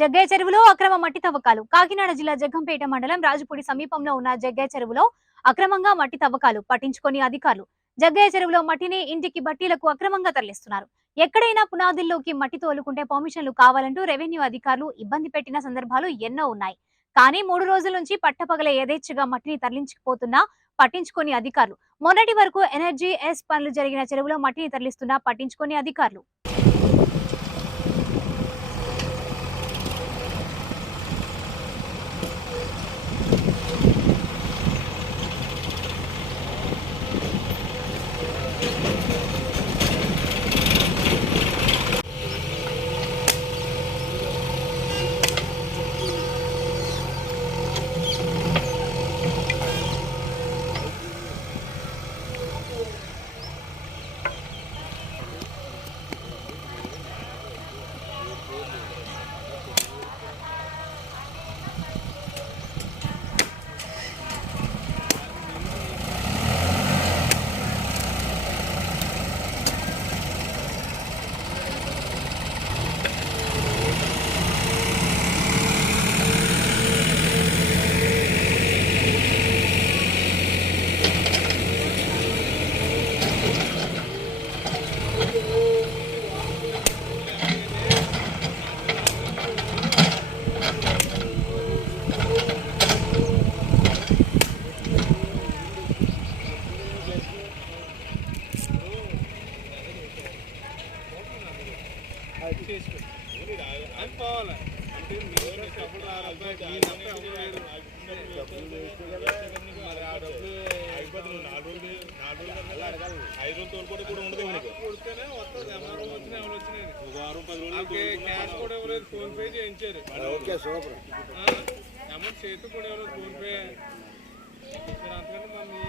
జగ్గయ్య చెరువులో అక్రమ మట్టి తవ్వకాలు. కాకినాడ జిల్లా జగ్గంపేట మండలం రాజుపూడి సమీపంలో ఉన్న జగ్గయ్య చెరువులో అక్రమంగా మట్టి తవ్వకాలు పట్టించుకొని అధికారులు జగ్గయ్య చెరువులో మట్టిని ఇంటికి బట్టీలకు అక్రమంగా తరలిస్తున్నారు. ఎక్కడైనా పునాదుల్లోకి మట్టి తోలుకుంటే పర్మిషన్లు కావాలంటూ రెవెన్యూ అధికారులు ఇబ్బంది పెట్టిన సందర్భాలు ఎన్నో ఉన్నాయి. కానీ 3 రోజుల నుంచి పట్టపగలే యథేచ్ఛగా మట్టిని తరలించకపోతున్నా పట్టించుకొని అధికారులు. మొన్నటి వరకు ఎనర్జీ ఎస్ పనులు జరిగిన చెరువులో మట్టిని తరలిస్తున్నా పట్టించుకొని అధికారులు. క్యాష్ కూడా ఇవ్వలేదు, ఫోన్ పే చేయించారు. అమౌంట్ చేతి కూడా ఇవ్వలేదు, ఫోన్ పే. అంతకంటే మనం